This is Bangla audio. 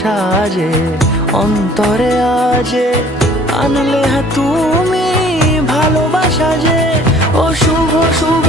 সাজে অন্তরে আজে আনলে তুমি ভালোবাসা যে। ও শুভ শুভ